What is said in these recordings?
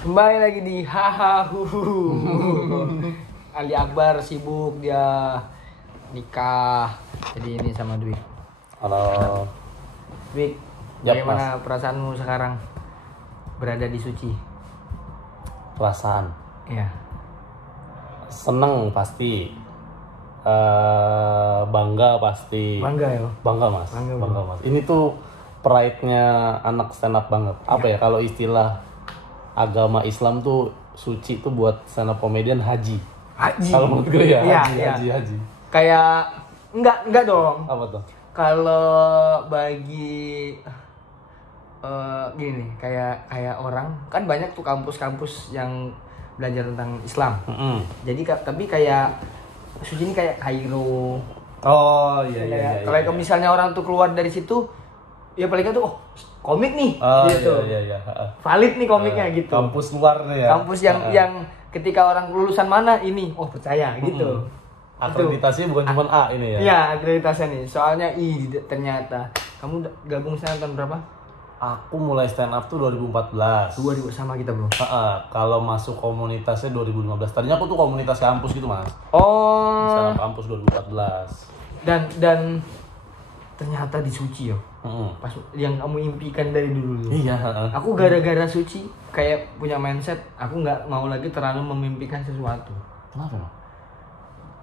Kembali lagi di Ali Akbar sibuk, dia nikah. Jadi ini sama Dwi. Halo. Dwi, bagaimana perasaanmu sekarang berada di Suci? Perasaan? Iya. Seneng pasti. Bangga pasti. Bangga ya? Bangga mas. Bangga mas. Ini tuh pride-nya anak stand up banget. Apa ya kalau istilah agama Islam tuh Suci tuh buat stand up komedian haji. Kalau menurut gue ya, haji. Kayak enggak dong. Apa tuh? Kalau bagi gini, kayak orang kan banyak tuh kampus-kampus yang belajar tentang Islam. Jadi tapi kayak Suci ini kayak Kairo. Oh iya. Kalau misalnya orang tuh keluar dari situ, ya paling tuh komik nih, gitu. Iya. Valid nih komiknya gitu. Kampus luar nih ya. Kampus yang ketika orang lulusan mana ini, percaya gitu. Akreditasinya bukan cuma A ini ya? Iya, akreditasinya nih. Soalnya ternyata kamu gabung stand up tahun berapa? Aku mulai stand up tuh 2014. 2000 sama kita, Bro. Kalau masuk komunitasnya 2015. Tadinya aku tuh komunitas kampus gitu, Mas. Oh. Stand up kampus 2014. Dan ternyata di Suci ya. Pas yang kamu impikan dari dulu. Iya, Aku gara-gara Suci kayak punya mindset, aku nggak mau lagi terlalu memimpikan sesuatu. Kenapa, Mas?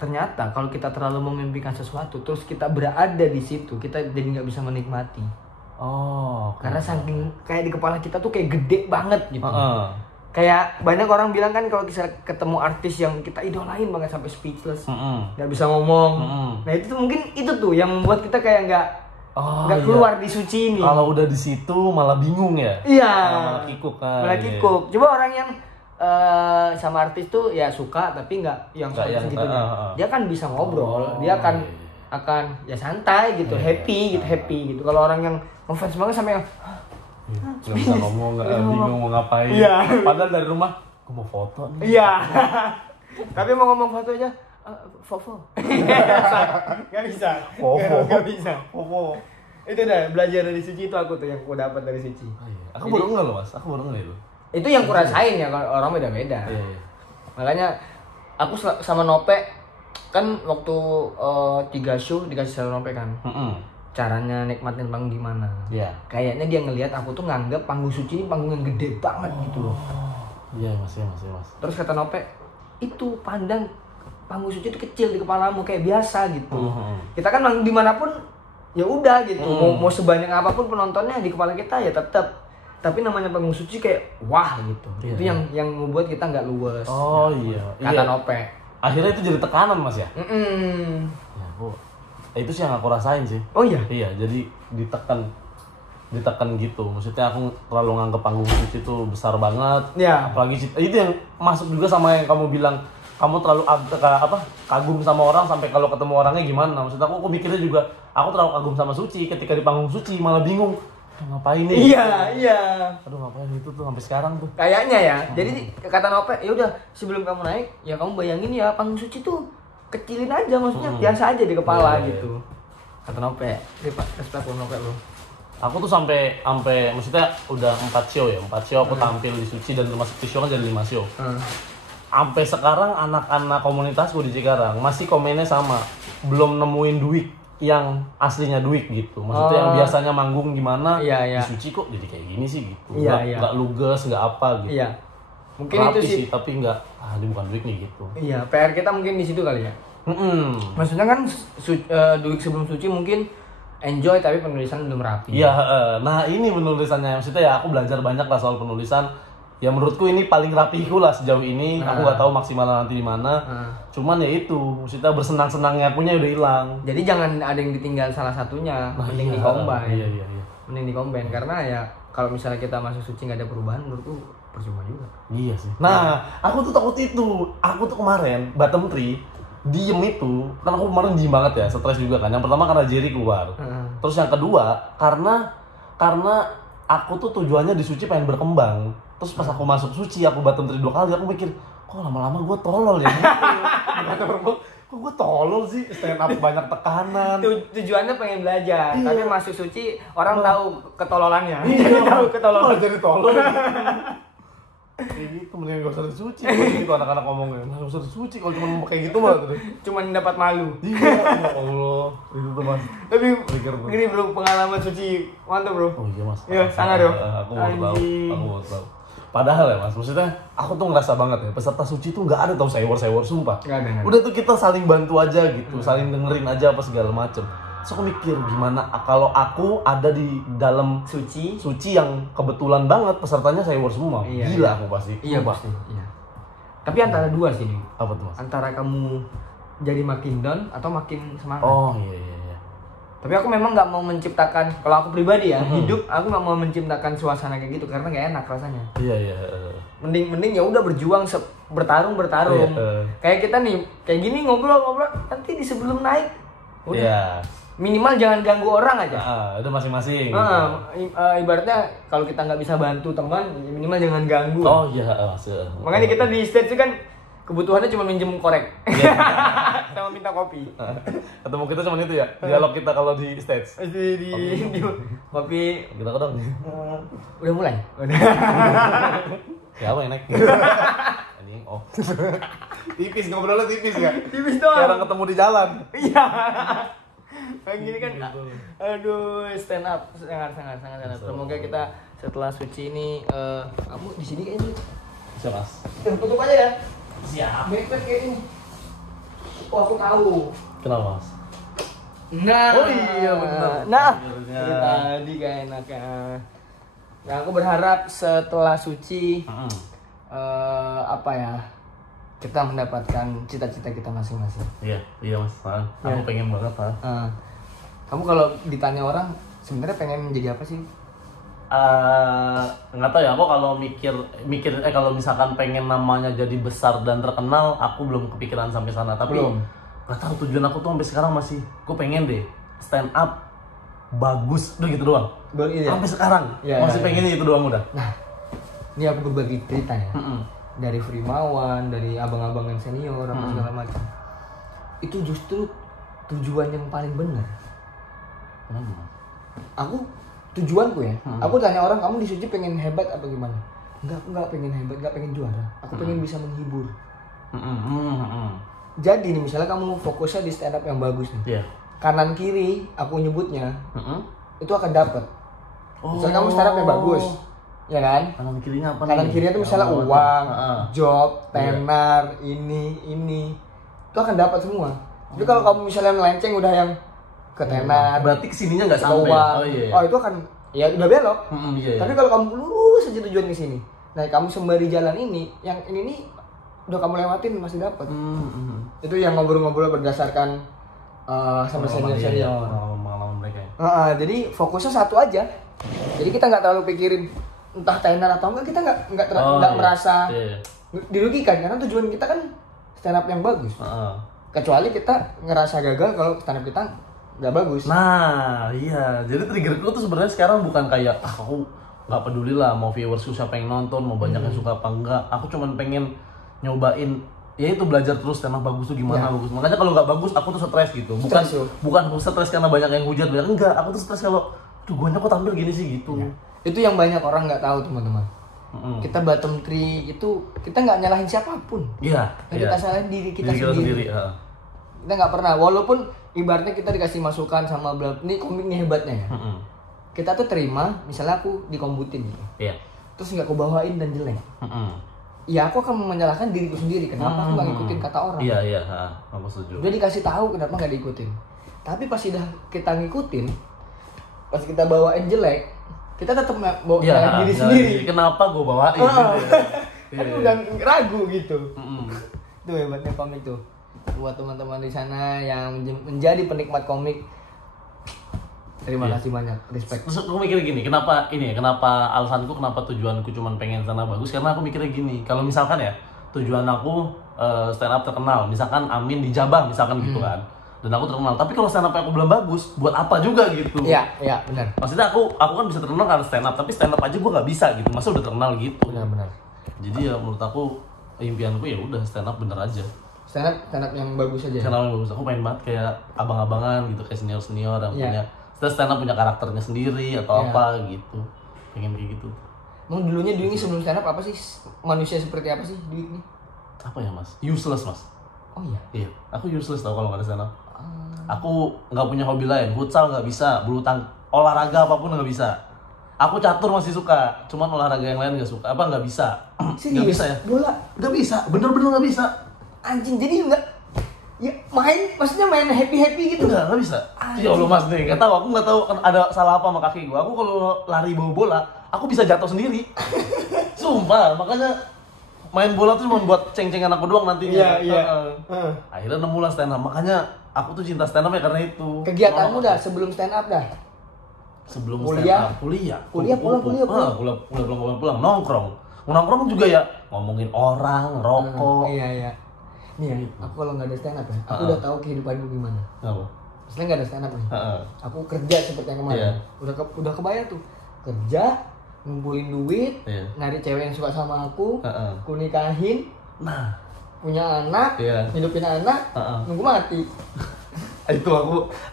Ternyata kalau kita terlalu memimpikan sesuatu, terus kita berada di situ, kita jadi nggak bisa menikmati. Karena saking kayak di kepala kita tuh kayak gede banget gitu. Kayak banyak orang bilang kan kalau kita ketemu artis yang kita idolain banget sampai speechless, nggak bisa ngomong. Nah itu tuh mungkin itu tuh yang membuat kita kayak nggak keluar di Suci ini. Kalau udah di situ malah bingung ya. Iya. Malah kikuk kan. Malah kikuk. Coba orang yang sama artis tuh ya suka tapi nggak yang segitunya. Dia kan bisa ngobrol, dia akan ya santai gitu, happy gitu. Kalau orang yang ngefans banget sampai yang nggak bisa ngomong, bingung mau ngapain. Iya. Padahal dari rumah, aku mau foto nih. Iya. Tapi mau ngomong foto aja, Fofo. Nggak bisa. Fofo. Itu dah belajar dari Suci, itu aku tuh yang aku dapat dari Suci. Aku baru nggak loh, Mas. Aku baru nggak loh. Itu yang kurasain ya, kalau orang beda-beda. Iya. Makanya aku sama Nope kan waktu 3 show dikasih sama Nope kan. Caranya nikmatin panggung gimana? Iya. Kayaknya dia ngelihat aku tuh nganggap panggung Suci ini panggung yang gede banget gitu loh. Iya mas. Terus kata Nope, itu pandang panggung Suci itu kecil di kepalamu kayak biasa gitu. Kita kan manggung dimanapun ya udah gitu. Mau sebanyak apapun penontonnya di kepala kita ya tetap. Tapi namanya panggung Suci kayak wah gitu. Itu yang membuat kita nggak luwes. Iya. Kata Nope. Akhirnya itu jadi tekanan mas ya? Ya, itu sih yang aku rasain sih. Oh iya? Iya, jadi ditekan gitu. Maksudnya aku terlalu nganggep panggung Suci itu besar banget. Iya. Apalagi itu yang masuk juga sama yang kamu bilang, kamu terlalu kagum sama orang sampai kalau ketemu orangnya gimana. Maksudnya aku mikirnya juga, aku terlalu kagum sama Suci, ketika di panggung Suci malah bingung. Ngapain nih? Iya. Aduh ngapain itu tuh sampai sekarang tuh. Kayaknya ya. Jadi kata Nope, ya udah sebelum kamu naik, ya kamu bayangin ya panggung Suci tuh kecilin aja, maksudnya biasa aja di kepala gitu. Kata Nope, respect lo Nope lo. Aku tuh sampai maksudnya udah 4 show aku tampil di Suci dan termasuk show kan jadi 5 show. Sampai sekarang anak-anak komunitasku di Cikarang masih komennya sama, belum nemuin duit yang aslinya duit gitu. Maksudnya yang biasanya manggung gimana, di Suci kok jadi kayak gini sih gitu. Nggak lugas, nggak apa gitu. Iya. Mungkin rapi itu sih, tapi nggak, ini bukan duit nih gitu. Iya, PR kita mungkin di situ kali ya. Maksudnya kan duit sebelum Suci mungkin enjoy tapi penulisan belum rapi. Iya, nah ini penulisannya. Maksudnya ya aku belajar banyak lah soal penulisan. Ya menurutku ini paling rapiku lah sejauh ini. Aku nggak tahu maksimal nanti di mana. Cuman ya itu, maksudnya bersenang-senangnya akunya udah hilang. Jadi jangan ada yang ditinggal salah satunya. Mending di-combine. Iya. Mending di-combine karena ya kalau misalnya kita masuk Suci nggak ada perubahan, menurutku percuma juga. Iya sih. Nah, aku tuh takut itu. Aku tuh kemarin bottom 3 diem itu, kan aku kemarin diem banget ya, stres juga kan. Yang pertama karena Jerry keluar. Terus yang kedua karena aku tuh tujuannya di Suci pengen berkembang. Terus pas aku masuk Suci, aku bottom 3 2 kali, aku mikir, kok lama-lama gue tolol ya. Kok gue tolol sih, stand up banyak tekanan. Tujuannya pengen belajar, tapi masuk Suci orang tahu ketololannya. Tahu ketololan. Jadi tolol. Kayak gitu, mending gak usah disuci gitu anak-anak ngomongnya. Gak usah disuci kalau cuma mau kayak gitu mah tuh. Cuman dapat malu. Iya, ya Allah. Itu tuh Mas. Tapi Trigger, bro. gini bro, pengalaman suci mantap bro. Oh iya Mas. Iya, sangat bro. Aku mau tahu. Padahal ya Mas, maksudnya aku tuh ngerasa banget ya, peserta suci tuh nggak ada tau sewor sumpah. Nggak ada. Udah tuh kita saling bantu aja gitu, saling dengerin aja apa segala macem. So aku mikir gimana kalau aku ada di dalam Suci yang kebetulan banget pesertanya sewor semua. Iya, Gila iya. aku pasti. Iya Sumpah. pasti. Iya. Tapi antara dua sih nih. Apa tuh Mas? Antara kamu jadi makin down atau makin semangat. Oh iya. Tapi aku memang nggak mau menciptakan, kalau aku pribadi ya, hidup aku nggak mau menciptakan suasana kayak gitu karena nggak enak rasanya. Iya. Mending ya udah berjuang, bertarung. Iya. Kayak kita nih, kayak gini ngobrol nanti di sebelum naik udah. Iya. Minimal jangan ganggu orang aja. Udah masing-masing. Ibaratnya kalau kita nggak bisa bantu teman, minimal jangan ganggu. Oh iya, Mas. Makanya kita di stage itu kan kebutuhannya cuma minjem korek sama minta kopi. Ketemu kita cuma itu ya, dialog kita kalau di stage. Di kopi. Kita kadang. Udah mulai. Udah. Ya apa yang naik? Anjing, oh. Tipis ngobrolnya tipis ya. Tipis doang. Kayak orang ketemu di jalan. Iya. Kayak gini kan. Aduh, stand up sangat. Semoga kita setelah suci ini kamu di sini kayaknya. Bisa, Mas. Tutup aja ya. Siap. Backpack kayak ini. Oh, aku tahu. Kenapa, Mas? Nah. Oh iya, benar. Nah. Benernya. Dari tadi gak enak ya. Nah, aku berharap setelah suci apa ya? Kita mendapatkan cita-cita kita masing-masing. Iya Mas. Aku pengen banget, Mas. Kamu kalau ditanya orang sebenarnya pengen jadi apa sih? Nggak tahu ya, aku kalau mikir kalau misalkan pengen namanya jadi besar dan terkenal, aku belum kepikiran sampai sana. Tapi nggak tahu tujuan aku tuh sampai sekarang masih, gue pengen deh stand up bagus, udah gitu doang. Sampai sekarang masih pengennya itu doang udah. Nah, ini aku berbagi cerita ya. Dari Frimawan, dari abang-abangan senior, apa segala macam. Itu justru tujuan yang paling benar. Aku tujuanku ya. Aku tanya orang, kamu di suci pengen hebat apa gimana? Enggak pengen hebat, enggak pengen juara. Aku pengen bisa menghibur. Jadi nih misalnya kamu fokusnya di stand up yang bagus nih. Kanan kiri aku nyebutnya itu akan dapat. Misalnya kamu stand up yang bagus, ya kan? Kanan kirinya apa? Kanan kirinya itu misalnya uang, job, tenar, ini itu akan dapat semua. Tapi kalau kamu misalnya melenceng udah yang ke tenar, berarti kesininya nggak sampai. Oh itu akan ya udah belok. Tapi kalau kamu lurus aja tujuan ke sini, nah kamu sembari jalan ini, yang ini nih udah kamu lewatin masih dapat. Itu yang ngobrol-ngobrol berdasarkan sama senior. Pengalaman mereka ya. Jadi fokusnya satu aja. Jadi kita nggak terlalu pikirin entah tenar atau enggak, kita nggak merasa dirugikan karena tujuan kita kan stand up yang bagus. Kecuali kita ngerasa gagal kalau stand up kita nggak bagus. Nah, iya. Jadi triggerku tuh sebenarnya sekarang bukan kayak aku nggak peduli lah mau viewers siapa yang nonton, mau banyak yang suka apa enggak. Aku cuman pengen nyobain ya itu belajar terus stand up bagus tuh gimana bagus. Makanya kalau nggak bagus aku tuh stres gitu. Bukan stres karena banyak yang hujat, enggak. Aku tuh stres kalau tuh gue kok tampil gini sih gitu. Itu yang banyak orang nggak tahu teman-teman. Kita bottom 3 itu kita nggak nyalahin siapapun. Kita salahin diri kita sendiri. Kita nggak pernah, walaupun ibaratnya kita dikasih masukan sama ini komik nih hebatnya ya. Kita tuh terima, misalnya aku dikombutin gitu. Terus nggak aku bawain dan jelek. Ya aku akan menyalahkan diriku sendiri. Kenapa aku nggak ngikutin kata orang? Iya, aku setuju. Udah dikasih tahu kenapa nggak diikutin. Tapi pas udah kita ngikutin, pas kita bawain jelek, kita tetap bawa diri sendiri. Kenapa gue bawain? Kan udah ragu gitu. Itu hebatnya komik tuh. Buat teman-teman di sana yang menjadi penikmat komik, terima kasih banyak, respect. Terus aku mikir gini, kenapa alasanku kenapa tujuanku cuma pengen stand up bagus, karena aku mikirnya gini, kalau misalkan ya tujuan aku stand up terkenal, misalkan Amin di Jabang misalkan gitu kan, dan aku terkenal, tapi kalau stand up aku belum bagus, buat apa juga gitu? Iya benar. Maksudnya aku kan bisa terkenal karena stand up, tapi stand up aja gue nggak bisa gitu, masa udah terkenal gitu? Benar. Jadi ya menurut aku impianku ya udah stand up bener aja. Stand up yang bagus aja. Stand up yang bagus, aku pengen banget kayak abang-abangan gitu, kayak senior yang punya stand up punya karakternya sendiri atau apa gitu, pengen kayak gitu. Emang dulunya Dwi ini sebelum stand up apa sih? Manusia seperti apa sih Dwi ini? Apa ya mas? Useless mas. Oh iya? Iya, aku useless tau kalau nggak ada stand up. Aku nggak punya hobi lain, futsal nggak bisa, olahraga apapun nggak bisa. Aku catur masih suka, cuman olahraga yang lain nggak suka. Apa nggak bisa? Nggak bisa ya? Bola? Nggak bisa, bener-bener nggak bisa. Anjing, jadi nggak... Ya main, maksudnya main happy-happy gitu? Nggak bisa. Ya Allah mas nih, nggak tahu. Aku nggak tahu kan ada salah apa sama kaki gua. Aku kalau lari bawa bola, aku bisa jatuh sendiri. Sumpah, makanya main bola tuh cuma buat ceng-cengan aku doang nantinya. Iya. Akhirnya nemu lah stand up. Makanya aku tuh cinta stand up ya karena itu. Kegiatanmu dah sebelum stand up dah? Sebelum Kuliah? Kuliah pulang nongkrong juga ya, ngomongin orang, rokok. Iya. Nih ya, aku kalau nggak ada stand up ya, aku udah tahu kehidupanku gimana. Apa? Maksudnya nggak ada stand up nih. Aku kerja seperti yang kemarin. Udah kebayang tuh. Kerja, ngumpulin duit, nyari cewek yang suka sama aku nikahin, punya anak, hidupin anak, nunggu mati. Itu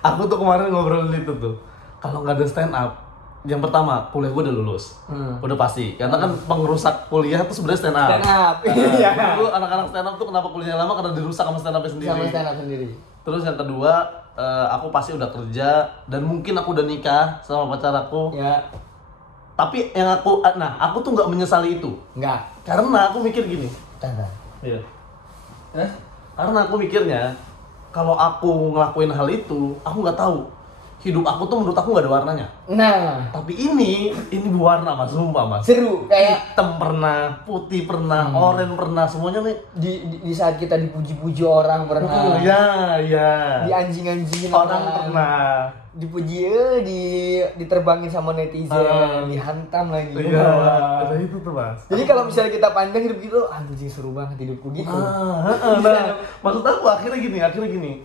aku tuh kemarin ngobrol itu tuh. Kalau nggak ada stand up, yang pertama kuliah gue udah lulus, udah pasti. Karena kan pengrusak kuliah tuh sebenarnya stand up. Stand up, iya. Dulu anak-anak stand up tuh kenapa kuliahnya lama karena dirusak sama stand up sendiri. Sama stand up sendiri. Terus yang kedua, aku pasti udah kerja dan mungkin aku udah nikah sama pacar aku. Ya. Tapi yang aku tuh nggak menyesali itu. Nggak. Karena aku mikir gini. Iya. Karena aku mikirnya kalau aku ngelakuin hal itu, aku nggak tahu. Hidup aku tuh menurut aku nggak ada warnanya. Nah, tapi ini berwarna mas, sumpah mas. Seru, kayak hitam pernah, putih pernah, oranye pernah, semuanya nih. Di saat kita dipuji-puji orang pernah. Iya. Di anjing-anjingin orang pernah. Dipuji, diterbangin sama netizen, dihantam lagi. Iya. Itu tuh mas. Jadi kalau misalnya kita pandang hidup gitu, anjing seru banget hidupku gitu. Nah, maksud aku akhirnya gini.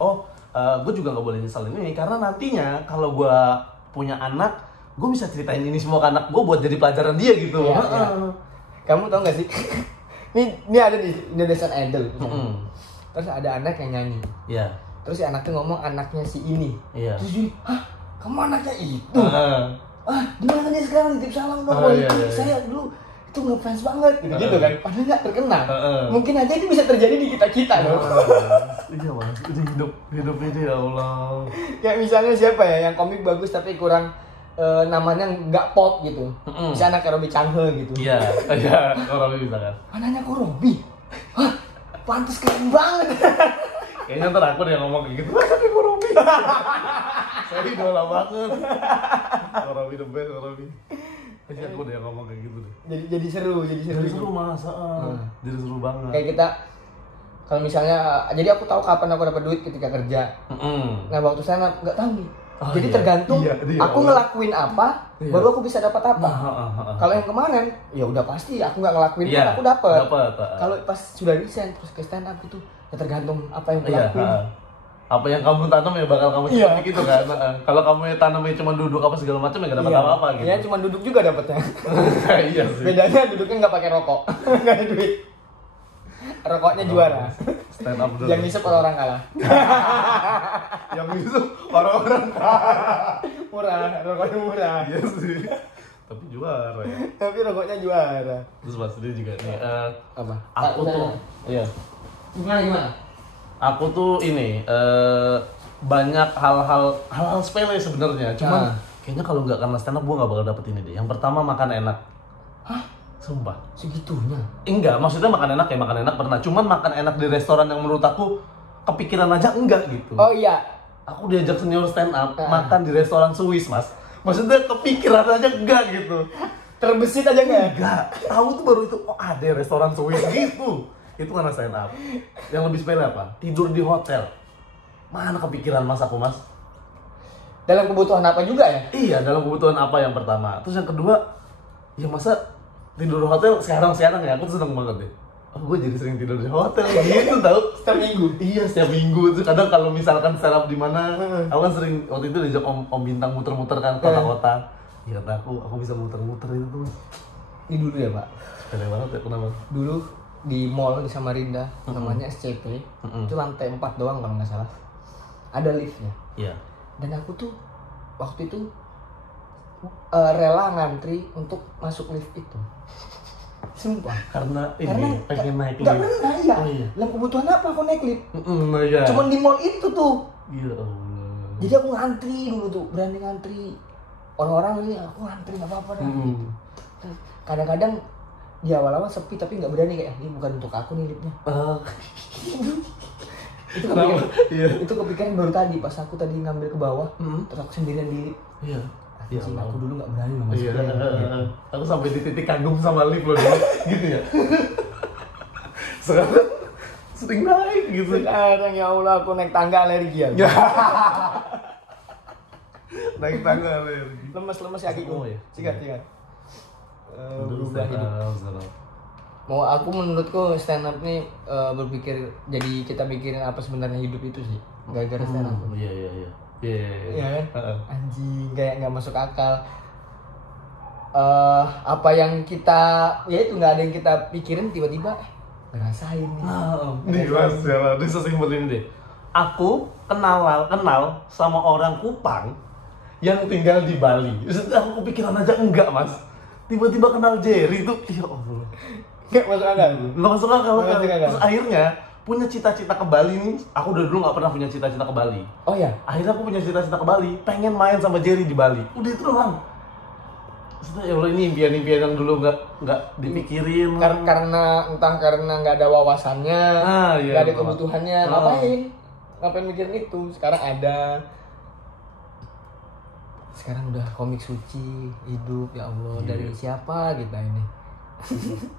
Gue juga nggak boleh nyesalin ini karena nantinya kalau gue punya anak, gue bisa ceritain ini semua ke anak gue buat jadi pelajaran dia gitu. Iya. Kamu tau gak sih? ini ada di Indonesian Idol. Terus ada anak yang nyanyi. Iya. Terus si anak tuh ngomong anaknya si ini. Iya. Terus dia, hah? Kamu anaknya itu? Di mana dia sekarang? Titip salam dong. Saya dulu itu ngefans banget gitu kan. Padahal nggak terkenal. Mungkin aja itu bisa terjadi di kita dong. Iya mas, itu hidup itu ya Allah. Kayak misalnya siapa ya yang komik bagus tapi kurang namanya nggak pop gitu. Bisa anak Robby Changhe gitu. Iya, Robby bisa kan. Anaknya kok Robby? Hah? Pantes keren banget. Kayaknya ntar aku deh ngomong kayak gitu. Tapi kok Robby? Saya idola banget. Robby the best, Robby. Kayaknya aku deh ngomong kayak gitu deh. Jadi seru mas. Jadi seru banget. Kayak kita kalau misalnya, jadi aku tahu kapan aku dapat duit ketika kerja. Nah waktu sana nggak tahu nih. Jadi tergantung aku ngelakuin apa, baru aku bisa dapat apa. Kalau yang kemarin, ya udah pasti aku nggak ngelakuin pun aku dapat. Kalau pas sudah resign terus ke stand up itu, ya tergantung apa yang aku lakuin. Apa yang kamu tanam ya bakal kamu capai gitu kan. Kalau kamu tanamnya cuma duduk apa segala macam ya nggak dapat apa-apa gitu. Iya cuma duduk juga dapatnya. Iya sih. Bedanya duduknya nggak pakai rokok, nggak ada duit. Rokoknya juara. Stand up dulu. Yang ngisep orang kalah. Yang ngisep orang murah, rokoknya murah. Iya sih. Tapi juara ya. Tapi rokoknya juara. Terus mas dia juga nih. Apa? Aku tuh. Iya. Gimana? Aku tuh ini banyak hal-hal sepele sebenarnya. Cuman kayaknya kalau nggak karena stand up gue nggak bakal dapet ini deh. Yang pertama makan enak. Hah? Sumpah. Segitunya? Enggak, maksudnya makan enak pernah. Cuman makan enak di restoran yang menurut aku kepikiran aja enggak gitu. Oh iya. Aku diajak senior stand up makan di restoran Swiss mas. Maksudnya kepikiran aja enggak gitu. Terbesit aja enggak? Enggak. Tahu tuh baru itu ada restoran Swiss gitu. Itu karena stand up. Yang lebih sepele apa? Tidur di hotel. Mana kepikiran mas aku mas? Dalam kebutuhan apa juga ya? Iya, dalam kebutuhan apa yang pertama. Terus yang kedua, ya masa tidur di hotel sekarang ya, aku tuh seneng banget deh. Gue jadi sering tidur di hotel gitu tau. Setiap minggu? Iya, setiap minggu. Terus kadang kalau misalkan stand up di mana, aku kan sering waktu itu diajak om Bintang muter-muter kan kota-kota. Ya kata aku bisa muter-muter itu tuh. Ini dulu ya pak? Sepele banget ya, kenapa? Dulu di mall di Samarinda, namanya SCP. Itu lantai 4 doang kalau nggak salah. Ada liftnya. Iya. Dan aku tuh waktu itu rela ngantri untuk masuk lift itu. Sumpah. Karena pengen naik lift. Gak pernah ya. Oh, iya. Dalam kebutuhan apa aku naik lift? Iya. Cuman di mall itu tuh. Ya Allah. Jadi aku ngantri dulu tuh, berani ngantri. Orang-orang ini aku ngantri nggak apa-apa dah. Gitu. Kadang-kadang di awal-awal sepi tapi nggak berani kayak ini bukan untuk aku nih liftnya. Itu kepikiran baru tadi pas aku tadi ngambil ke bawah, terus aku sendirian di lift. Iya. Anjing, aku dulu nggak berani loh masuk. Iya. Aku sampai di titik kagum sama lift loh dulu. Gitu ya. Sekarang sering naik gitu. Sekarang ya Allah aku naik tangga alergi ya. Naik tangga alergi. Lemes kakiku. Oh, ya? Sikat. Berubah hidup. Mau aku menurutku stand up nih berpikir jadi kita mikirin apa sebenarnya hidup itu sih. Gara-gara stand up. Iya. Iya kan? Anjing kayak nggak masuk akal. Apa yang kita ya itu nggak ada yang kita pikirin tiba-tiba ngerasain nih. Nih mas, ya ini sesimpel ini deh. Aku kenal sama orang Kupang yang tinggal di Bali. Aku kepikiran aja enggak mas. Tiba-tiba kenal Jerry tuh, ya Allah. Nggak masuk akal. Nggak masuk akal. Terus akhirnya punya cita-cita ke Bali nih. Aku udah dulu nggak pernah punya cita-cita ke Bali. Oh ya. Akhirnya aku punya cita-cita ke Bali. Pengen main sama Jerry di Bali. Udah itu doang. Ya Allah ini impian-impian yang dulu nggak dipikirin. Karena nggak ada wawasannya, nggak ada kebutuhannya, ngapain mikirin itu? Sekarang ada. Sekarang udah komik suci hidup ya Allah dari siapa kita ini.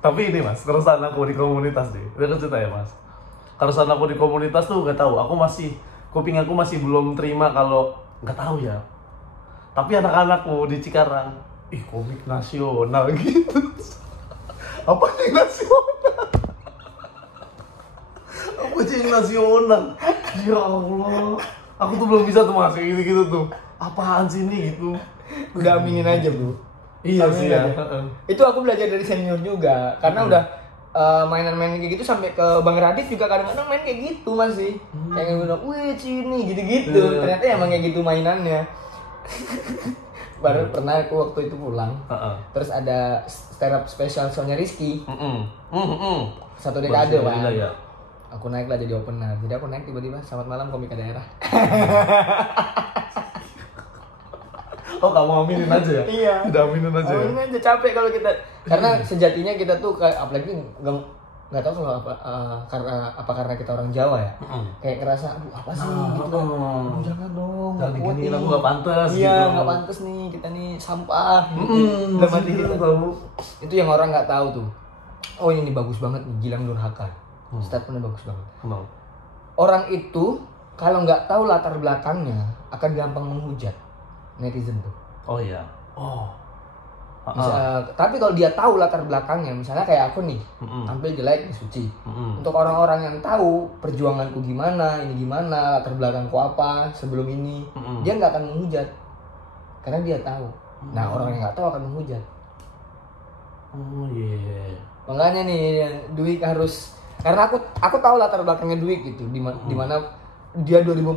Tapi ini mas, keresahan aku di komunitas deh. Udah cerita ya mas. Keresahan aku di komunitas tuh nggak tahu. Kuping aku masih belum terima kalau nggak tahu ya. Tapi anak-anakku di Cikarang, komik nasional gitu. Apa yang nasional? Apa yang nasional? Ya Allah, aku tuh belum bisa tuh masuk gitu tuh. Apaan sih ini gitu? Udah aminin aja bro. Iya sih ya. Itu aku belajar dari senior juga, karena udah mainan-mainan kayak gitu sampai ke Bang Radit juga kadang-kadang main kayak gitu masih. Kayak bilang, wih sini gitu-gitu. Ternyata emang kayak gitu mainannya. Baru pernah aku waktu itu pulang, terus ada stand up special show-nya Rizky. Satu dekade kan. Ya. Aku naik lah jadi opener. Jadi aku naik tiba-tiba selamat malam komika daerah. Oh kamu aminin aja ya? Iya. Udah aminin aja. Aminin aja capek kalau kita. Karena sejatinya kita tuh kayak apalagi nggak tahu kalau karena kita orang Jawa ya. Kayak ngerasa aduh apa sih gitu kan. Jangan dong. Jangan gini aku nggak pantas. Iya nggak pantas nih kita nih sampah. Dalam hati kita tahu. Itu yang orang nggak tahu tuh. Oh ini bagus banget nih Gilang Nurhaka. Statementnya bagus banget. Orang itu kalau nggak tahu latar belakangnya akan gampang menghujat netizen tuh. Oh iya. Tapi kalau dia tahu latar belakangnya, misalnya kayak aku nih, tampil jelek di suci. Untuk orang-orang yang tahu perjuanganku gimana, ini gimana, latar belakangku apa sebelum ini, dia nggak akan menghujat, karena dia tahu. Nah orang yang nggak tahu akan menghujat. Oh iya. Makanya nih Dwi harus, karena aku tahu latar belakangnya Dwi gitu, di mana dia 2014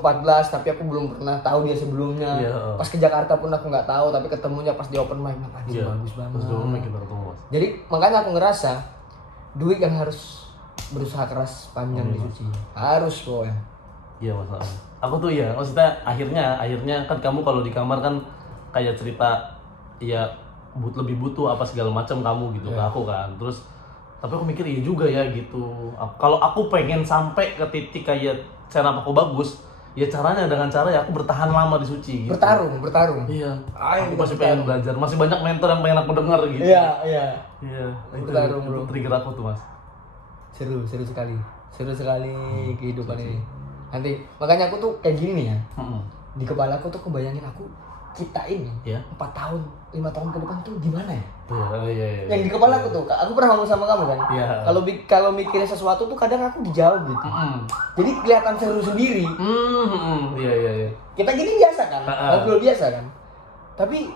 tapi aku belum pernah tahu dia sebelumnya. Pas ke Jakarta pun aku nggak tahu, tapi ketemunya pas di open mic bagus banget. Jadi makanya aku ngerasa Dwi yang harus berusaha keras panjang di suci. Harus pokoknya. Iya masalahnya. Aku tuh ya maksudnya akhirnya kan kamu kalau di kamar kan kayak cerita ya lebih butuh apa segala macam kamu gitu ke aku kan. Terus tapi aku mikir iya juga ya gitu. Kalau aku pengen sampai ke titik kayak cara aku bagus, ya caranya dengan cara ya aku bertahan lama di suci gitu. Bertarung. Iya. Aku masih pengen belajar, masih banyak mentor yang pengen aku dengar gitu. Iya. Bertarung bro. Trigger aku tuh mas. Seru sekali kehidupan ini. Nanti makanya aku tuh kayak gini nih ya. Di kepala aku tuh kebayangin kita ini 4 tahun, 5 tahun ke depan tuh gimana ya? Iya. Yang di kepala aku tuh, aku pernah ngomong sama kamu kan. Kalau mikirin sesuatu tuh kadang aku dijawab gitu. Jadi kelihatan seru sendiri. Iya. Kita gini biasa kan, ngobrol biasa kan. Tapi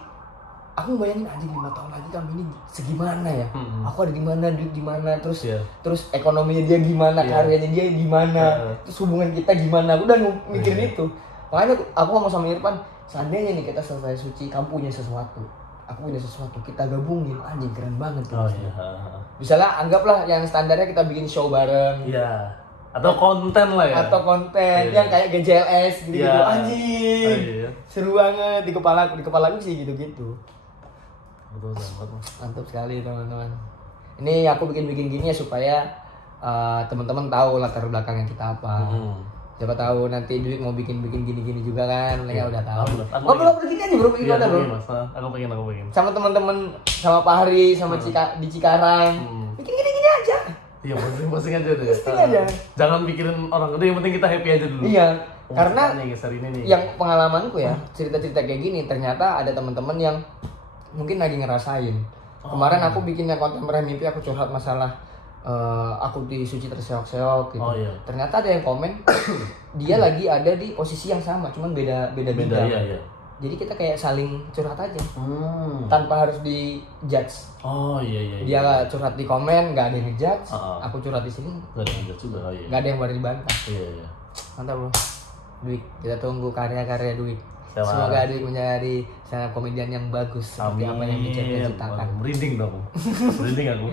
aku bayangin anjing 5 tahun lagi kami ini segimana ya? Aku ada di mana, duit di mana, terus ekonominya dia gimana, karyanya dia gimana, terus hubungan kita gimana. Aku udah mikirin itu. Makanya aku ngomong sama Irfan, seandainya nih kita selesai suci, kamu punya sesuatu, aku punya sesuatu, kita gabungin, anjing keren banget tuh. Oh iya. Misalnya anggaplah yang standarnya kita bikin show bareng. Iya. Atau konten lah ya. Atau konten yang kayak GJLS gitu, Iya. anjing. Oh, iya. Seru banget di kepala aku sih gitu-gitu. Betul banget. Mantap sekali teman-teman. Ini aku bikin gini ya supaya teman-teman tahu latar belakangnya kita apa. Siapa tahu nanti Duit mau bikin gini-gini juga kan, mereka udah tahu. Ngobrol gini aja bro, gimana bro? Aku pengen. Sama teman-teman, sama Pak Hari, sama di Cikarang, bikin gini-gini aja. Iya, posting aja deh. Posting aja. Jangan pikirin orang gede, yang penting kita happy aja dulu. Iya, karena ini nih. yang pengalamanku ya, cerita-cerita kayak gini, ternyata ada teman-teman yang mungkin lagi ngerasain. Kemarin aku bikinnya konten meraih mimpi, aku curhat masalah aku di suci terseok-seok gitu. Ternyata ada yang komen dia lagi ada di posisi yang sama, cuman beda bidang. Iya. Jadi kita kayak saling curhat aja, tanpa harus di-judge. Oh iya. Dia curhat di komen, nggak ada yang ngejudge. Aku curhat di sini, nggak ada yang ngejudge juga. Oh, iya. Nggak ada yang baru dibantah. Iya. Mantap bro. Duit, kita tunggu karya-karya Duit. Sama. Semoga Duit menjadi stand up komedian yang bagus seperti apa yang dicita-citakan. Merinding dong. Merinding aku.